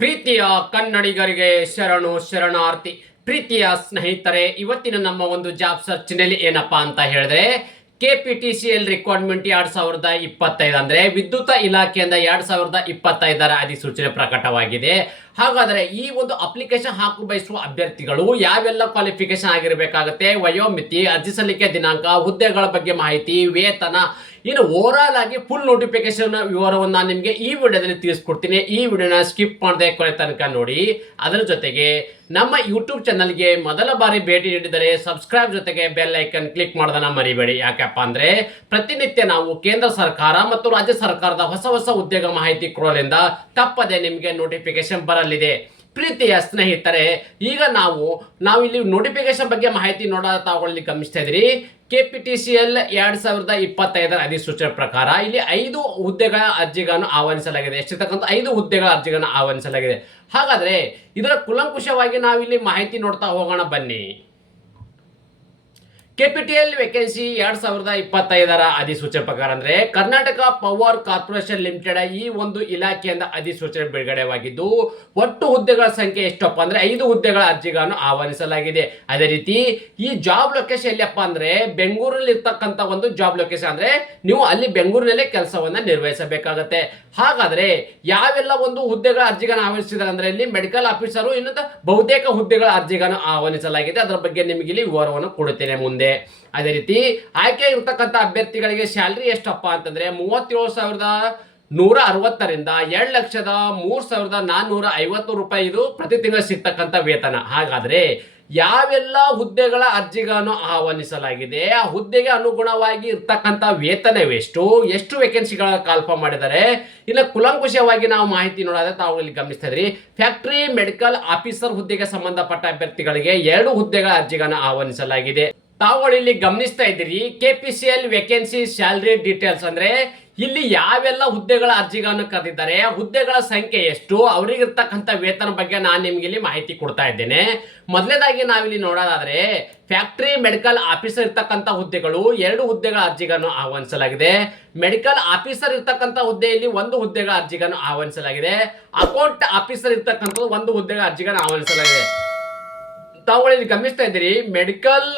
ಪ್ರೀತಿಯ ಕನ್ನಡಿಗರಿಗೆ ಶರಣು ಶರಣಾರ್ಥಿ, ಪ್ರೀತಿಯ ಸ್ನೇಹಿತರೆ, ಇವತ್ತಿನ ನಮ್ಮ ಒಂದು ಜಾಬ್ ಸರ್ಚ್ನಲ್ಲಿ ಏನಪ್ಪಾ ಅಂತ ಹೇಳಿದ್ರೆ K P T C L requirement ಎರಡ್ ಸಾವಿರದ ಇಪ್ಪತ್ತೈದು ಅಂದ್ರೆ ವಿದ್ಯುತ್ ಇಲಾಖೆಯಿಂದ ಎರಡ್ ಸಾವಿರದ ಇಪ್ಪತ್ತೈದರ ಅಧಿಸೂಚನೆ ಪ್ರಕಟವಾಗಿದೆ. ಹಾಗಾದ್ರೆ ಈ ಒಂದು ಅಪ್ಲಿಕೇಶನ್ ಹಾಕು ಬಯಸುವ ಅಭ್ಯರ್ಥಿಗಳು ಯಾವೆಲ್ಲ ಕ್ವಾಲಿಫಿಕೇಶನ್ ಆಗಿರಬೇಕಾಗುತ್ತೆ? ವಯೋಮಿತಿ, ಅರ್ಜಿ ಸಲ್ಲಿಕೆ ದಿನಾಂಕ, ಹುದ್ದೆಗಳ ಬಗ್ಗೆ ಮಾಹಿತಿ, ವೇತನ, ಇನ್ನು ಓವರಾಲ್ ಆಗಿ ಫುಲ್ ನೋಟಿಫಿಕೇಶನ್ ವಿವರವನ್ನು ನಾನು ನಿಮಗೆ ಈ ವಿಡಿಯೋದಲ್ಲಿ ತಿಳಿಸ್ಕೊಡ್ತೀನಿ. ಈ ವಿಡಿಯೋನ ಸ್ಕಿಪ್ ಮಾಡದೆ ಕೊನೆ ತನಕ ನೋಡಿ. ಅದರ ಜೊತೆಗೆ ನಮ್ಮ ಯೂಟ್ಯೂಬ್ ಚಾನಲ್ಗೆ ಮೊದಲ ಬಾರಿ ಭೇಟಿ ನೀಡಿದರೆ ಸಬ್ಸ್ಕ್ರೈಬ್ ಜೊತೆಗೆ ಬೆಲ್ ಐಕನ್ ಕ್ಲಿಕ್ ಮಾಡೋದನ್ನ ಮರಿಬೇಡಿ. ಯಾಕಪ್ಪ ಅಂದರೆ ಪ್ರತಿನಿತ್ಯ ನಾವು ಕೇಂದ್ರ ಸರ್ಕಾರ ಮತ್ತು ರಾಜ್ಯ ಸರ್ಕಾರದ ಹೊಸ ಹೊಸ ಉದ್ಯೋಗ ಮಾಹಿತಿ ಕೊಡೋದ್ರಿಂದ ತಪ್ಪದೆ ನಿಮಗೆ ನೋಟಿಫಿಕೇಶನ್ ಬರಲಿದೆ ಪ್ರೀತಿಯ ಸ್ನೇಹಿತರೆ, ಈಗ ನಾವು ನಾವು ಇಲ್ಲಿ ನೋಟಿಫಿಕೇಶನ್ ಬಗ್ಗೆ ಮಾಹಿತಿ ನೋಡೋ ತಗೊಳ್ಳಿ ಗಮನಿಸ್ತಾ ಇದ್ರಿ K P T C L ಎರಡ್ ಸಾವಿರದ ಇಪ್ಪತ್ತೈದರ ಅಧಿಸೂಚನೆ ಪ್ರಕಾರ ಇಲ್ಲಿ ಐದು ಹುದ್ದೆಗಳ ಅರ್ಜಿಗಳನ್ನು ಆಹ್ವಾನಿಸಲಾಗಿದೆ. ಎಷ್ಟಿರ್ತಕ್ಕಂಥ ಐದು ಹುದ್ದೆಗಳ ಅರ್ಜಿಗಳನ್ನು ಆಹ್ವಾನಿಸಲಾಗಿದೆ. ಹಾಗಾದ್ರೆ ಇದರ ಕುಲಂಕುಷವಾಗಿ ನಾವಿಲ್ಲಿ ಮಾಹಿತಿ ನೋಡ್ತಾ ಹೋಗೋಣ ಬನ್ನಿ. ಕೆಪಿಟಿಎಲ್ ವೇಕೆನ್ಸಿ ಎರಡ್ ಸಾವಿರದ ಇಪ್ಪತ್ತೈದರ ಅಧಿಸೂಚನೆ ಪ್ರಕಾರ ಅಂದ್ರೆ ಕರ್ನಾಟಕ ಪವರ್ ಕಾರ್ಪೊರೇಷನ್ ಲಿಮಿಟೆಡ್ ಈ ಒಂದು ಇಲಾಖೆಯಿಂದ ಅಧಿಸೂಚನೆ ಬಿಡುಗಡೆವಾಗಿದ್ದು, ಒಟ್ಟು ಹುದ್ದೆಗಳ ಸಂಖ್ಯೆ ಎಷ್ಟಪ್ಪ ಅಂದ್ರೆ ಐದು ಹುದ್ದೆಗಳ ಅರ್ಜಿಗಳನ್ನು ಆಹ್ವಾನಿಸಲಾಗಿದೆ. ಅದೇ ರೀತಿ ಈ ಜಾಬ್ ಲೊಕೇಶನ್ ಎಲ್ಲಿಯಪ್ಪ ಅಂದ್ರೆ ಬೆಂಗಳೂರಲ್ಲಿ ಇರ್ತಕ್ಕಂಥ ಒಂದು ಜಾಬ್ ಲೊಕೇಶನ್ ಅಂದ್ರೆ ನೀವು ಅಲ್ಲಿ ಬೆಂಗಳೂರಿನಲ್ಲೇ ಕೆಲಸವನ್ನ ನಿರ್ವಹಿಸಬೇಕಾಗತ್ತೆ. ಹಾಗಾದ್ರೆ ಯಾವೆಲ್ಲ ಒಂದು ಹುದ್ದೆಗಳ ಅರ್ಜಿಗಳನ್ನು ಆಹ್ವಾನಿಸಿದ್ದಾರೆ ಅಂದ್ರೆ ಇಲ್ಲಿ ಮೆಡಿಕಲ್ ಆಫೀಸರು ಇನ್ನೊಂದು ಬಹುತೇಕ ಹುದ್ದೆಗಳ ಅರ್ಜಿಗಳನ್ನು ಆಹ್ವಾನಿಸಲಾಗಿದೆ. ಅದರ ಬಗ್ಗೆ ನಿಮಗೆ ಇಲ್ಲಿ ವಿವರವನ್ನು ಕೊಡುತ್ತೇನೆ ಮುಂದೆ. ಅದೇ ರೀತಿ ಆಯ್ಕೆ ಇರ್ತಕ್ಕಂಥ ಅಭ್ಯರ್ಥಿಗಳಿಗೆ ಸ್ಯಾಲ್ರಿ ಎಷ್ಟಪ್ಪ ಅಂತಂದ್ರೆ ಮೂವತ್ತೇಳು ಸಾವಿರದ ನೂರ ಅರವತ್ತರಿಂದ ಎರಡು ಲಕ್ಷದ ಮೂರ್ ಸಾವಿರದ ನಾನ್ನೂರ ಐವತ್ತು ರೂಪಾಯಿ ಇದು ಪ್ರತಿ ತಿಂಗಳು ಸಿಗ್ತಕ್ಕಂಥ ವೇತನ. ಹಾಗಾದ್ರೆ ಯಾವೆಲ್ಲ ಹುದ್ದೆಗಳ ಅರ್ಜಿಗಳನ್ನು ಆಹ್ವಾನಿಸಲಾಗಿದೆ, ಆ ಹುದ್ದೆಗೆ ಅನುಗುಣವಾಗಿ ಇರ್ತಕ್ಕಂಥ ವೇತನವೆಷ್ಟು, ಎಷ್ಟು ವೇಕೆನ್ಸಿಗಳ ಕಾಲ್ಪ ಮಾಡಿದ್ದಾರೆ, ಇನ್ನು ಕುಲಂಕುಷವಾಗಿ ನಾವು ಮಾಹಿತಿ ನೋಡೋದ್ರೆ ತಾವು ಇಲ್ಲಿ ಗಮನಿಸ್ತಾ ಇದ್ರಿ ಫ್ಯಾಕ್ಟರಿ ಮೆಡಿಕಲ್ ಆಫೀಸರ್ ಹುದ್ದೆಗೆ ಸಂಬಂಧಪಟ್ಟ ಅಭ್ಯರ್ಥಿಗಳಿಗೆ ಎರಡು ಹುದ್ದೆಗಳ ಅರ್ಜಿಗಳನ್ನು ಆಹ್ವಾನಿಸಲಾಗಿದೆ. ತಾವುಗಳು ಇಲ್ಲಿ ಗಮನಿಸ್ತಾ ಇದ್ದೀರಿ K P C L vacancy salary details ಅಂದ್ರೆ ಇಲ್ಲಿ ಯಾವೆಲ್ಲ ಹುದ್ದೆಗಳ ಅರ್ಜಿಗಳನ್ನು ಕರೆದಿದ್ದಾರೆ, ಹುದ್ದೆಗಳ ಸಂಖ್ಯೆ ಎಷ್ಟು, ಅವರಿಗಿರ್ತಕ್ಕಂಥ ವೇತನ ಬಗ್ಗೆ ನಾನು ನಿಮ್ಗೆ ಇಲ್ಲಿ ಮಾಹಿತಿ ಕೊಡ್ತಾ ಇದ್ದೇನೆ. ಮೊದಲನೇದಾಗಿ ನಾವಿಲ್ಲಿ ನೋಡೋದಾದ್ರೆ ಫ್ಯಾಕ್ಟರಿ ಮೆಡಿಕಲ್ ಆಫೀಸರ್ ಇರ್ತಕ್ಕಂಥ ಹುದ್ದೆಗಳು ಎರಡು ಹುದ್ದೆಗಳ ಅರ್ಜಿಗಳನ್ನು ಆಹ್ವಾನಿಸಲಾಗಿದೆ. ಮೆಡಿಕಲ್ ಆಫೀಸರ್ ಇರ್ತಕ್ಕಂಥ ಹುದ್ದೆಯಲ್ಲಿ ಒಂದು ಹುದ್ದೆಗಳ ಅರ್ಜಿಗಳನ್ನು ಆಹ್ವಾನಿಸಲಾಗಿದೆ. ಅಕೌಂಟ್ ಆಫೀಸರ್ ಇರ್ತಕ್ಕಂಥದ್ದು ಒಂದು ಹುದ್ದೆಗಳ ಅರ್ಜಿಗಳನ್ನು ಆಹ್ವಾನಿಸಲಾಗಿದೆ. ತಾವುಗಳು ಇಲ್ಲಿ ಗಮನಿಸ್ತಾ ಇದ್ದೀರಿ ಮೆಡಿಕಲ್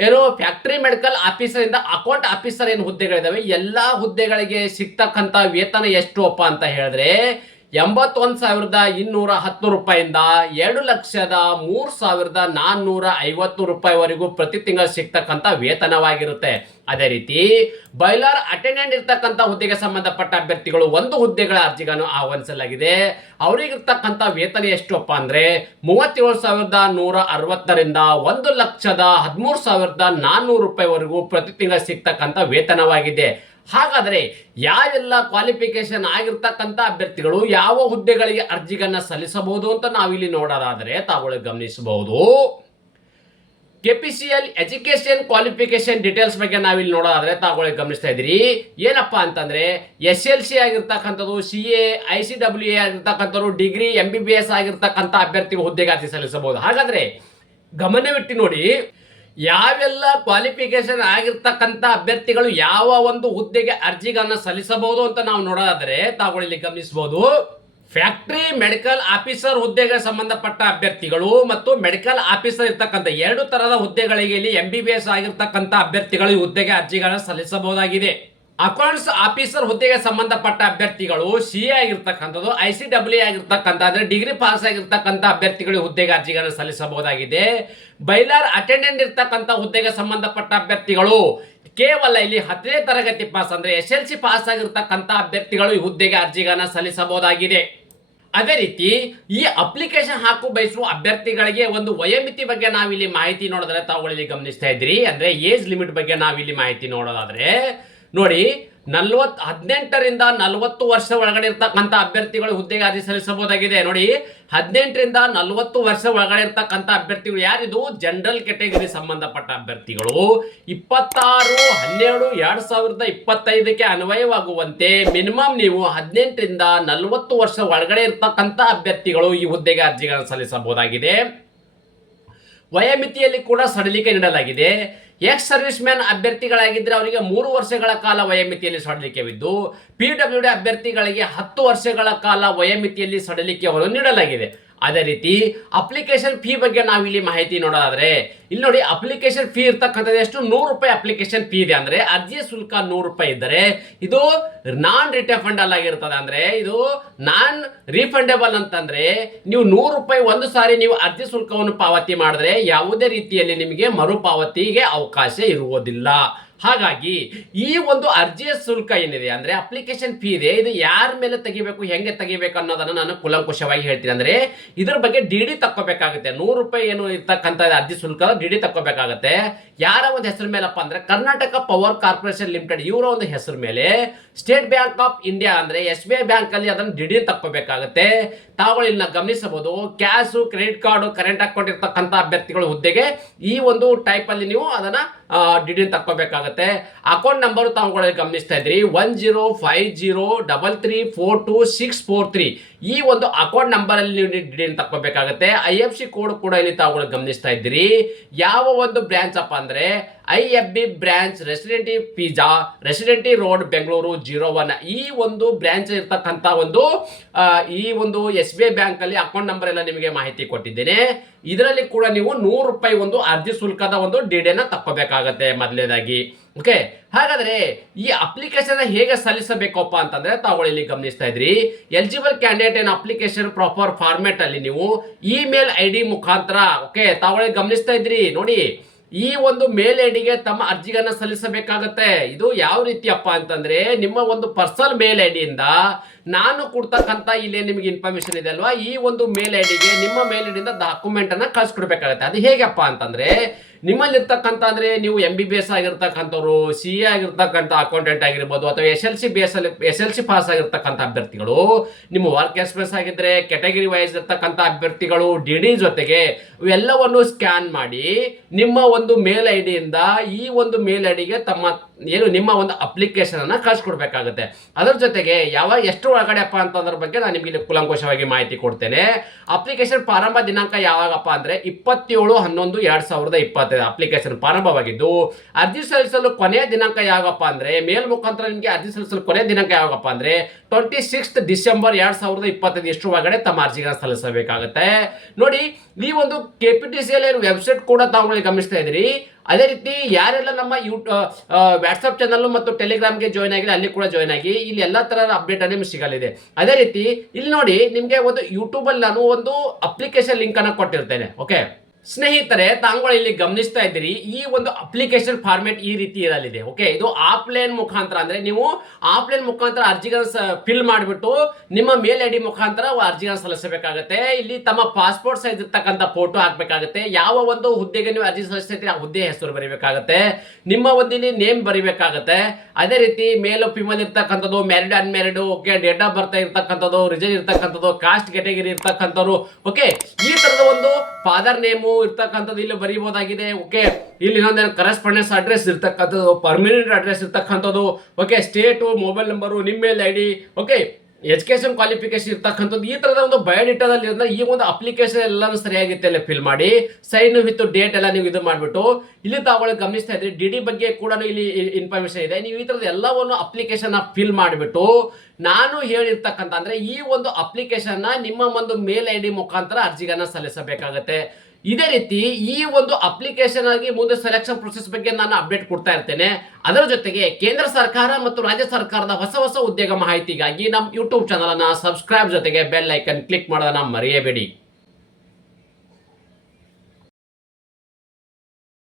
ಏನು ಫ್ಯಾಕ್ಟರಿ ಮೆಡಿಕಲ್ ಆಫೀಸರ್ ಇಂದ ಅಕೌಂಟ್ ಆಫೀಸರ್ ಏನು ಹುದ್ದೆಗಳಿದಾವೆ ಎಲ್ಲಾ ಹುದ್ದೆಗಳಿಗೆ ಸಿಗ್ತಕ್ಕಂತ ವೇತನ ಎಷ್ಟು ಅಪ್ಪ ಅಂತ ಹೇಳಿದ್ರೆ ಎಂಬತ್ತೊಂದು ಸಾವಿರದ ಇನ್ನೂರ ಹತ್ತು ರೂಪಾಯಿಂದ ಎರಡು ಲಕ್ಷದ ಮೂರು ಸಾವಿರದ ನಾನ್ನೂರ ಐವತ್ತು ರೂಪಾಯಿವರೆಗೂ ಪ್ರತಿ ತಿಂಗಳು ಸಿಗ್ತಕ್ಕಂಥ ವೇತನವಾಗಿರುತ್ತೆ. ಅದೇ ರೀತಿ ಬೈಲರ್ ಅಟೆಂಡೆಂಟ್ ಇರ್ತಕ್ಕಂಥ ಹುದ್ದೆಗೆ ಸಂಬಂಧಪಟ್ಟ ಅಭ್ಯರ್ಥಿಗಳು ಒಂದು ಹುದ್ದೆಗಳ ಅರ್ಜಿಗಳನ್ನು ಆಹ್ವಾನಿಸಲಾಗಿದೆ. ಅವರಿಗಿರ್ತಕ್ಕಂಥ ವೇತನ ಎಷ್ಟಪ್ಪ ಅಂದ್ರೆ ಮೂವತ್ತೇಳು ಸಾವಿರದ ನೂರ ಅರವತ್ತರಿಂದ ಒಂದು ಲಕ್ಷದ ಹದಿಮೂರು ಸಾವಿರದ ನಾನ್ನೂರು ರೂಪಾಯಿವರೆಗೂ ಪ್ರತಿ ತಿಂಗಳು ಸಿಗ್ತಕ್ಕಂಥ ವೇತನವಾಗಿದೆ. ಹಾಗಾದರೆ ಯಾವೆಲ್ಲ ಕ್ವಾಲಿಫಿಕೇಶನ್ ಆಗಿರ್ತಕ್ಕಂಥ ಅಭ್ಯರ್ಥಿಗಳು ಯಾವ ಹುದ್ದೆಗಳಿಗೆ ಅರ್ಜಿಗಳನ್ನ ಸಲ್ಲಿಸಬಹುದು ಅಂತ ನಾವಿಲ್ಲಿ ನೋಡೋದಾದರೆ ತಾವುಗಳು ಗಮನಿಸಬಹುದು. ಕೆಪಿಸಿಎಲ್ ಎಜುಕೇಶನ್ ಕ್ವಾಲಿಫಿಕೇಶನ್ ಡೀಟೇಲ್ಸ್ ಬಗ್ಗೆ ನಾವಿಲ್ಲಿ ನೋಡೋದಾದ್ರೆ ತಾವುಗಳಿಗೆ ಗಮನಿಸ್ತಾ ಇದ್ದೀರಿ. ಏನಪ್ಪಾ ಅಂತಂದ್ರೆ ಎಸ್ ಎಲ್ ಸಿ ಆಗಿರ್ತಕ್ಕಂಥದ್ದು C A I C W A ಆಗಿರ್ತಕ್ಕಂಥವ್ರು, degree M B B S ಆಗಿರ್ತಕ್ಕಂಥ ಅಭ್ಯರ್ಥಿಗಳು ಹುದ್ದೆಗಾತಿ ಸಲ್ಲಿಸಬಹುದು. ಹಾಗಾದ್ರೆ ಗಮನವಿಟ್ಟು ನೋಡಿ ಯಾವೆಲ್ಲ ಕ್ವಾಲಿಫಿಕೇಶನ್ ಆಗಿರ್ತಕ್ಕಂಥ ಅಭ್ಯರ್ಥಿಗಳು ಯಾವ ಒಂದು ಹುದ್ದೆಗೆ ಅರ್ಜಿಗಳನ್ನ ಸಲ್ಲಿಸಬಹುದು ಅಂತ ನಾವು ನೋಡೋದಾದ್ರೆ ತಾವುಗಳಲ್ಲಿ ಗಮನಿಸಬಹುದು. ಫ್ಯಾಕ್ಟ್ರಿ ಮೆಡಿಕಲ್ ಆಫೀಸರ್ ಹುದ್ದೆಗೆ ಸಂಬಂಧಪಟ್ಟ ಅಭ್ಯರ್ಥಿಗಳು ಮತ್ತು ಮೆಡಿಕಲ್ ಆಫೀಸರ್ ಇರ್ತಕ್ಕಂಥ ಎರಡು ತರಹದ ಹುದ್ದೆಗಳಿಗೆ ಇಲ್ಲಿ ಎಂ ಬಿ ಬಿ ಎಸ್ ಆಗಿರ್ತಕ್ಕಂಥ ಅಭ್ಯರ್ಥಿಗಳು ಈ ಹುದ್ದೆಗೆ ಅರ್ಜಿಗಳನ್ನ ಸಲ್ಲಿಸಬಹುದಾಗಿದೆ. ಅಕೌಂಟ್ಸ್ ಆಫೀಸರ್ ಹುದ್ದೆಗೆ ಸಂಬಂಧಪಟ್ಟ ಅಭ್ಯರ್ಥಿಗಳು ಸಿ ಎ ಆಗಿರ್ತಕ್ಕಂಥದ್ದು, ಐ ಸಿ ಡಬ್ಲ್ಯೂ ಆಗಿರ್ತಕ್ಕಂಥ ಅಂದ್ರೆ ಡಿಗ್ರಿ ಪಾಸ್ ಆಗಿರ್ತಕ್ಕಂಥ ಅಭ್ಯರ್ಥಿಗಳು ಹುದ್ದೆಗೆ ಅರ್ಜಿಗಳನ್ನು ಸಲ್ಲಿಸಬಹುದಾಗಿದೆ. ಬೈಲರ್ ಅಟೆಂಡೆಂಟ್ ಇರ್ತಕ್ಕಂಥ ಹುದ್ದೆಗೆ ಸಂಬಂಧಪಟ್ಟ ಅಭ್ಯರ್ಥಿಗಳು ಕೇವಲ ಇಲ್ಲಿ ಹತ್ತನೇ ತರಗತಿ ಪಾಸ್ ಅಂದ್ರೆ ಎಸ್ ಎಲ್ ಸಿ ಪಾಸ್ ಆಗಿರ್ತಕ್ಕಂಥ ಅಭ್ಯರ್ಥಿಗಳು ಈ ಹುದ್ದೆಗೆ ಅರ್ಜಿಗಳನ್ನು ಸಲ್ಲಿಸಬಹುದಾಗಿದೆ. ಅದೇ ರೀತಿ ಈ ಅಪ್ಲಿಕೇಶನ್ ಹಾಕು ಬಯಸುವ ಅಭ್ಯರ್ಥಿಗಳಿಗೆ ಒಂದು ವಯೋಮಿತಿ ಬಗ್ಗೆ ನಾವಿಲ್ಲಿ ಮಾಹಿತಿ ನೋಡಿದ್ರೆ ತಾವುಗಳಲ್ಲಿ ಗಮನಿಸ್ತಾ ಇದ್ರಿ ಅಂದ್ರೆ ಏಜ್ ಲಿಮಿಟ್ ಬಗ್ಗೆ ನಾವಿಲ್ಲಿ ಮಾಹಿತಿ ನೋಡೋದಾದ್ರೆ ನೋಡಿ, ನಲ್ವತ್, ಹದಿನೆಂಟರಿಂದ ನಲವತ್ತು ವರ್ಷ ಒಳಗಡೆ ಇರ್ತಕ್ಕಂಥ ಅಭ್ಯರ್ಥಿಗಳು ಹುದ್ದೆಗೆ ಅರ್ಜಿ ಸಲ್ಲಿಸಬಹುದಾಗಿದೆ. ನೋಡಿ, ಹದಿನೆಂಟರಿಂದ ನಲವತ್ತು ವರ್ಷ ಒಳಗಡೆ ಇರ್ತಕ್ಕಂಥ ಅಭ್ಯರ್ಥಿಗಳು ಯಾರಿದು? ಜನರಲ್ ಕೆಟಗರಿ ಸಂಬಂಧಪಟ್ಟ ಅಭ್ಯರ್ಥಿಗಳು. ಇಪ್ಪತ್ತಾರು, ಹನ್ನೆರಡು, ಎರಡ್ ಸಾವಿರದ ಇಪ್ಪತ್ತೈದಕ್ಕೆ ಅನ್ವಯವಾಗುವಂತೆ ಮಿನಿಮಮ್ ನೀವು ಹದಿನೆಂಟರಿಂದ ನಲವತ್ತು ವರ್ಷ ಒಳಗಡೆ ಇರ್ತಕ್ಕಂಥ ಅಭ್ಯರ್ಥಿಗಳು ಈ ಹುದ್ದೆಗೆ ಅರ್ಜಿಗಳನ್ನು ಸಲ್ಲಿಸಬಹುದಾಗಿದೆ. ವಯೋಮಿತಿಯಲ್ಲಿ ಕೂಡ ಸಡಿಲಿಕೆ ನೀಡಲಾಗಿದೆ. ಎಕ್ಸ್ ಸರ್ವಿಸ್ ಮ್ಯಾನ್ ಅಭ್ಯರ್ಥಿಗಳಾಗಿದ್ದರೆ ಅವರಿಗೆ ಮೂರು ವರ್ಷಗಳ ಕಾಲ ವಯೋಮಿತಿಯಲ್ಲಿ ಸಡಲಿಕೆವಿದ್ದು ಪಿ ಡಬ್ಲ್ಯೂ ಡಿ ಅಭ್ಯರ್ಥಿಗಳಿಗೆ ಹತ್ತು ವರ್ಷಗಳ ಕಾಲ ವಯೋಮಿತಿಯಲ್ಲಿ ಹೊರ ನೀಡಲಾಗಿದೆ. ಅದೇ ರೀತಿ ಅಪ್ಲಿಕೇಶನ್ ಫೀ ಬಗ್ಗೆ ನಾವು ಇಲ್ಲಿ ಮಾಹಿತಿ ನೋಡೋದಾದ್ರೆ, ಇಲ್ಲಿ ನೋಡಿ ಅಪ್ಲಿಕೇಶನ್ ಫೀ ಇರ್ತಕ್ಕಂಥದ್ದು ಎಷ್ಟು? ನೂರು ರೂಪಾಯಿ ಅಪ್ಲಿಕೇಶನ್ ಫೀ ಇದೆ ಅಂದ್ರೆ ಅರ್ಜಿ ಶುಲ್ಕ ನೂರು ರೂಪಾಯಿ ಇದ್ದರೆ, ಇದು ನಾನ್ ರಿಟಫಂಡಲ್ ಆಗಿರ್ತದೆ ಅಂದ್ರೆ, ಇದು ನಾನ್ ರೀಫಂಡೇಬಲ್ ಅಂತಂದ್ರೆ, ನೀವು ನೂರು ರೂಪಾಯಿ ಒಂದು ಸಾರಿ ನೀವು ಅರ್ಜಿ ಶುಲ್ಕವನ್ನು ಪಾವತಿ ಮಾಡಿದ್ರೆ ಯಾವುದೇ ರೀತಿಯಲ್ಲಿ ನಿಮಗೆ ಮರುಪಾವತಿಗೆ ಅವಕಾಶ ಇರುವುದಿಲ್ಲ. ಹಾಗಾಗಿ ಈ ಒಂದು ಅರ್ಜಿಯ ಶುಲ್ಕ ಏನಿದೆ ಅಂದ್ರೆ ಅಪ್ಲಿಕೇಶನ್ ಫೀ ಇದೆ, ಇದು ಯಾರ ಮೇಲೆ ತೆಗಿಬೇಕು, ಹೆಂಗೆ ತೆಗಿಬೇಕು ಅನ್ನೋದನ್ನ ನಾನು ಕುಲಂಕುಶವಾಗಿ ಹೇಳ್ತೀನಿ. ಅಂದ್ರೆ ಇದ್ರ ಬಗ್ಗೆ ಡಿ ಡಿ ತಕ್ಕೋಬೇಕಾಗುತ್ತೆ. ನೂರು ರೂಪಾಯಿ ಏನು ಇರ್ತಕ್ಕಂಥ ಅರ್ಜಿ ಶುಲ್ಕ ಡಿ ಡಿ ತಕ್ಕೋಬೇಕಾಗುತ್ತೆ. ಯಾರ ಒಂದು ಹೆಸರು ಮೇಲಪ್ಪ ಅಂದ್ರೆ ಕರ್ನಾಟಕ ಪವರ್ ಕಾರ್ಪೊರೇಷನ್ ಲಿಮಿಟೆಡ್, ಇವರ ಒಂದು ಹೆಸರು ಮೇಲೆ ಸ್ಟೇಟ್ ಬ್ಯಾಂಕ್ ಆಫ್ ಇಂಡಿಯಾ ಅಂದ್ರೆ ಎಸ್ ಬಿ ಐ ಬ್ಯಾಂಕ್ ಅಲ್ಲಿ ಅದನ್ನು ದಿಢೀರ್ ತಕ್ಕೋಬೇಕಾಗುತ್ತೆ ತಾವುಗಳು ಇಲ್ಲಿ ಗಮನಿಸಬಹುದು cash credit card current account ಇರ್ತಕ್ಕಂಥ ಅಭ್ಯರ್ಥಿಗಳ ಹುದ್ದೆಗೆ ಈ ಒಂದು ಟೈಪ್ ಅಲ್ಲಿ ನೀವು ಅದನ್ನ ದಿಢೀರ್ ತಕ್ಕೋಬೇಕಾಗತ್ತೆ ಅಕೌಂಟ್ ನಂಬರ್ ತಾವುಗಳಲ್ಲಿ ಗಮನಿಸ್ತಾ ಇದ್ದೀರಿ one zero five zero double three four two six four three ಈ ಒಂದು ಅಕೌಂಟ್ ನಂಬರ್ ಅಲ್ಲಿ ನೀವು ದಿಢೀರ್ ತಕ್ಕೋಬೇಕಾಗತ್ತೆ ಐ ಎಫ್ ಸಿ ಕೋಡ್ ಕೂಡ ಇಲ್ಲಿ ತಾವುಗಳು ಗಮನಿಸ್ತಾ ಇದ್ದೀರಿ. ಯಾವ ಒಂದು ಬ್ರ್ಯಾಂಚ್ ಅಪ್ಪ ಅಂದ್ರೆ I F B branch residency pizza residency road Bengaluru zero one ಈ ಒಂದು ಬ್ರಾಂಚ್ ಇರ್ತಕ್ಕಂಥ ಒಂದು ಈ ಒಂದು ಎಸ್ ಬಿ ಐ ಬ್ಯಾಂಕ್ ಅಲ್ಲಿ ಅಕೌಂಟ್ ನಂಬರ್ ಎಲ್ಲ ನಿಮಗೆ ಮಾಹಿತಿ ಕೊಟ್ಟಿದ್ದೇನೆ. ಇದರಲ್ಲಿ ಕೂಡ ನೀವು ನೂರು ರೂಪಾಯಿ ಒಂದು ಅರ್ಜಿ ಶುಲ್ಕದ ಒಂದು ಡಿಡಿಯನ್ನು ತಕ್ಕೋಬೇಕಾಗತ್ತೆ ಮೊದಲನೇದಾಗಿ. ಓಕೆ ಹಾಗಾದ್ರೆ ಈ ಅಪ್ಲಿಕೇಶನ್ ಹೇಗೆ ಸಲ್ಲಿಸಬೇಕಪ್ಪ ಅಂತಂದ್ರೆ ತಾವುಗಳು ಇಲ್ಲಿ ಗಮನಿಸ್ತಾ ಇದ್ರಿ. ಎಲಿಜಿಬಲ್ ಕ್ಯಾಂಡಿಡೇಟ್ ಏನ್ ಅಪ್ಲಿಕೇಶನ್ ಪ್ರಾಪರ್ ಫಾರ್ಮೆಟ್ ಅಲ್ಲಿ ನೀವು ಇಮೇಲ್ ಐ ಡಿ ಮುಖಾಂತರ ಓಕೆ ತಾವುಗಳಿಗೆ ಗಮನಿಸ್ತಾ ಇದ್ರಿ. ನೋಡಿ ಈ ಒಂದು ಮೇಲ್ ಐಡಿಗೆ ತಮ್ಮ ಅರ್ಜಿಗಳನ್ನ ಸಲ್ಲಿಸಬೇಕಾಗತ್ತೆ. ಇದು ಯಾವ ರೀತಿಯಪ್ಪ ಅಂತಂದ್ರೆ, ನಿಮ್ಮ ಒಂದು ಪರ್ಸನಲ್ ಮೇಲ್ ಐಡಿಯಿಂದ ನಾನು ಕೊಡ್ತಕ್ಕಂಥ ಇಲ್ಲಿ ನಿಮಗೆ ಇನ್ಫಾರ್ಮೇಶನ್ ಇದೆ ಅಲ್ವಾ? ಈ ಒಂದು ಮೇಲ್ ಐಡಿಗೆ ನಿಮ್ಮ ಮೇಲ್ ಐಡಿಯಿಂದ ಡಾಕ್ಯುಮೆಂಟ್ ಅನ್ನ ಕಳ್ಸಿಕೊಡ್ಬೇಕಾಗತ್ತೆ. ಅದು ಹೇಗಪ್ಪ ಅಂತಂದ್ರೆ ನಿಮ್ಮಲ್ಲಿ ಅಂದರೆ ನೀವು ಎಂ ಬಿ ಬಿ ಎಸ್ ಆಗಿರ್ತಕ್ಕಂಥವ್ರು ಸಿ ಎ ಆಗಿರ್ತಕ್ಕಂಥ ಅಕೌಂಟೆಂಟ್ ಆಗಿರ್ಬೋದು, ಅಥವಾ S L C B S L S L C pass ಆಗಿರ್ತಕ್ಕಂಥ ಅಭ್ಯರ್ಥಿಗಳು, ನಿಮ್ಮ ವರ್ಕ್ ಎಕ್ಸ್ಪ್ರೆಸ್ ಆಗಿದ್ರೆ ಕೆಟಗರಿ ವೈಸ್ ಇರ್ತಕ್ಕಂಥ ಅಭ್ಯರ್ಥಿಗಳು ಡಿ ಡಿ ಜೊತೆಗೆ ಇವೆಲ್ಲವನ್ನು ಸ್ಕ್ಯಾನ್ ಮಾಡಿ, ನಿಮ್ಮ ಒಂದು ಮೇಲ್ ಐ ಡಿಯಿಂದ ಈ ಒಂದು ಮೇಲ್ ಐ ತಮ್ಮ ಏನು ನಿಮ್ಮ ಒಂದು ಅಪ್ಲಿಕೇಶನ್ ಅನ್ನ ಕಳ್ಸಿಕೊಡ್ಬೇಕಾಗುತ್ತೆ. ಅದರ ಜೊತೆಗೆ ಯಾವ ಎಷ್ಟು ಒಳಗಡೆಪ್ಪ ಅಂತಂದ್ರ ಬಗ್ಗೆ ನಾನು ನಿಮಗೆ ಇಲ್ಲಿ ಕೂಲಂಕುಷವಾಗಿ ಮಾಹಿತಿ ಕೊಡ್ತೇನೆ. ಅಪ್ಲಿಕೇಶನ್ ಪ್ರಾರಂಭ ದಿನಾಂಕ ಯಾವಾಗಪ್ಪ ಅಂದ್ರೆ ಇಪ್ಪತ್ತೇಳು ಹನ್ನೊಂದು ಎರಡ್ ಸಾವಿರದ ಇಪ್ಪತ್ತೈದು ಅಪ್ಲಿಕೇಶನ್ ಪ್ರಾರಂಭವಾಗಿದ್ದು, ಅರ್ಜಿ ಸಲ್ಲಿಸಲು ಕೊನೆಯ ದಿನಾಂಕ ಯಾವಾಗಪ್ಪ ಅಂದ್ರೆ ಮೇಲ್ ಮುಖಾಂತರ ನಿಮಗೆ ಅರ್ಜಿ ಸಲ್ಲಿಸಲು ಕೊನೆಯ ದಿನಾಂಕ ಯಾವಾಗಪ್ಪ ಅಂದ್ರೆ ಟ್ವೆಂಟಿ ಸಿಕ್ಸ್ ಡಿಸೆಂಬರ್ ಎರಡ್ ಸಾವಿರದ ಇಪ್ಪತ್ತೈದು ಎಷ್ಟು ಒಳಗಡೆ ತಮ್ಮ ಅರ್ಜಿಗಳನ್ನ ಸಲ್ಲಿಸಬೇಕಾಗುತ್ತೆ. ನೋಡಿ, ನೀವೊಂದು ಒಂದು K P T C website ಕೂಡ ತಾವುಗಳಿಗೆ ಗಮನಿಸ್ತಾ ಇದ್ರಿ ಅದೇ ರೀತಿ ಯಾರೆಲ್ಲ ನಮ್ಮ ಯೂ ವಾಟ್ಸಪ್ ಚಾನಲ್ ಮತ್ತು ಟೆಲಿಗ್ರಾಮ್ಗೆ ಜಾಯ್ನ್ ಆಗಿದೆ ಅಲ್ಲಿ ಕೂಡ ಜಾಯ್ನ್ ಆಗಿ ಇಲ್ಲಿ ಎಲ್ಲ ತರಹದ ಅಪ್ಡೇಟ್ ನಿಮ್ಗೆ ಸಿಗಲಿದೆ. ಅದೇ ರೀತಿ ಇಲ್ಲಿ ನೋಡಿ ನಿಮಗೆ ಒಂದು ಯೂಟ್ಯೂಬ್ ಅಲ್ಲಿ ನಾನು ಒಂದು ಅಪ್ಲಿಕೇಶನ್ ಲಿಂಕ್ ಅನ್ನ ಕೊಟ್ಟಿರ್ತೇನೆ ಓಕೆ ಸ್ನೇಹಿತರೆ, ತಾಂಗಳು ಇಲ್ಲಿ ಗಮನಿಸ್ತಾ ಇದ್ದೀರಿ, ಈ ಒಂದು ಅಪ್ಲಿಕೇಶನ್ ಫಾರ್ಮೆಟ್ ಈ ರೀತಿ ಇರಲಿದೆ ಓಕೆ ಇದು ಆಫ್ಲೈನ್ ಮುಖಾಂತರ ಅಂದ್ರೆ ನೀವು ಆಫ್ಲೈನ್ ಮುಖಾಂತರ ಅರ್ಜಿಗಳನ್ನ ಫಿಲ್ ಮಾಡಿಬಿಟ್ಟು ನಿಮ್ಮ ಮೇಲ್ ಐ ಡಿ ಮುಖಾಂತರ ಅರ್ಜಿಗಳನ್ನ ಸಲ್ಲಿಸಬೇಕಾಗುತ್ತೆ. ಇಲ್ಲಿ ತಮ್ಮ ಪಾಸ್ಪೋರ್ಟ್ ಸೈಜ್ ಇರ್ತಕ್ಕಂಥ ಫೋಟೋ ಹಾಕಬೇಕಾಗುತ್ತೆ. ಯಾವ ಒಂದು ಹುದ್ದೆಗೆ ನೀವು ಅರ್ಜಿ ಸಲ್ಲಿಸ್ತೀರಿ ಆ ಹುದ್ದೆ ಹೆಸರು ಬರೀಬೇಕಾಗತ್ತೆ. ನಿಮ್ಮ ಒಂದು ಇಲ್ಲಿ ನೇಮ್ ಬರೀಬೇಕಾಗತ್ತೆ. ಅದೇ ರೀತಿ ಮೇಲ್ ಫಿಮೇಲ್ ಇರ್ತಕ್ಕಂಥದ್ದು married unmarried okay date of birth ಇರ್ತಕ್ಕಂಥದ್ದು ರಿಜನ್ ಇರ್ತಕ್ಕಂಥದ್ದು ಕಾಸ್ಟ್ ಕ್ಯಾಟಗರಿ ಇರ್ತಕ್ಕಂಥವ್ರು ಓಕೆ ಈ ತರದ ಒಂದು ಫಾದರ್ ನೇಮು ಇರ್ತಕ್ಕಂಥದ್ದು ಇಲ್ಲಿ ಬರೀಬಹುದಾಗಿದೆ ಓಕೆ ಇಲ್ಲಿ ಇನ್ನೊಂದೇನು ಕರೆಸ್ಪಾಂಡೆನ್ಸ್ ಅಡ್ರೆಸ್ ಇರ್ತಕ್ಕಂಥದ್ದು ಪರ್ಮನೆಂಟ್ ಅಡ್ರೆಸ್ ಇರ್ತಕ್ಕಂಥದ್ದು. ಓಕೆ ಸ್ಟೇಟು ಮೊಬೈಲ್ ನಂಬರು ನಿಮ್ಮ mail I D okay education qualification ಇರ್ತಕ್ಕಂಥದ್ದು. ಈ ತರದ ಒಂದು ಬಯೋಡೇಟಾದಲ್ಲಿ ಈ ಒಂದು ಅಪ್ಲಿಕೇಶನ್ ಎಲ್ಲಾನು ಸರಿಯಾಗಿತ್ತೆ ಅಲ್ಲಿ ಫಿಲ್ ಮಾಡಿ. ಸೈನ್ ವಿತ್ ಡೇಟ್ ಎಲ್ಲ ನೀವು ಇದು ಮಾಡಿಬಿಟ್ಟು, ಇಲ್ಲಿ ತಾವುಗಳು ಗಮನಿಸ್ತಾ ಇದ್ರಿ ಡಿ ಡಿ ಬಗ್ಗೆ ಕೂಡ ಇಲ್ಲಿ ಇನ್ಫಾರ್ಮೇಶನ್ ಇದೆ. ನೀವು ಈ ತರದ ಎಲ್ಲವನ್ನು ಅಪ್ಲಿಕೇಶನ್ ಫಿಲ್ ಮಾಡಿಬಿಟ್ಟು, ನಾನು ಹೇಳಿರ್ತಕ್ಕಂಥ ಅಂದ್ರೆ ಈ ಒಂದು ಅಪ್ಲಿಕೇಶನ್ ನಿಮ್ಮ ಒಂದು ಮೇಲ್ ಐ ಡಿ ಮುಖಾಂತರ ಅರ್ಜಿಗಳನ್ನ ಸಲ್ಲಿಸಬೇಕಾಗತ್ತೆ. ಇದೇ ರೀತಿ ಈ ಒಂದು ಅಪ್ಲಿಕೇಶನ್ ಆಗಿ ಮುಂದೆ ಸೆಲೆಕ್ಷನ್ ಪ್ರೊಸೆಸ್ ಬಗ್ಗೆ ನಾನು ಅಪ್ಡೇಟ್ ಕೊಡ್ತಾ ಇರ್ತೇನೆ. ಅದರ ಜೊತೆಗೆ ಕೇಂದ್ರ ಸರ್ಕಾರ ಮತ್ತು ರಾಜ್ಯ ಸರ್ಕಾರದ ಹೊಸ ಹೊಸ ಉದ್ಯೋಗ ಮಾಹಿತಿಗಾಗಿ ನಮ್ಮ ಯೂಟ್ಯೂಬ್ ಚಾನಲ್ ಅನ್ನ ಸಬ್ಸ್ಕ್ರೈಬ್ ಜೊತೆಗೆ ಬೆಲ್ ಐಕನ್ ಕ್ಲಿಕ್ ಮಾಡೋದನ್ನ ಮರೆಯಬೇಡಿ.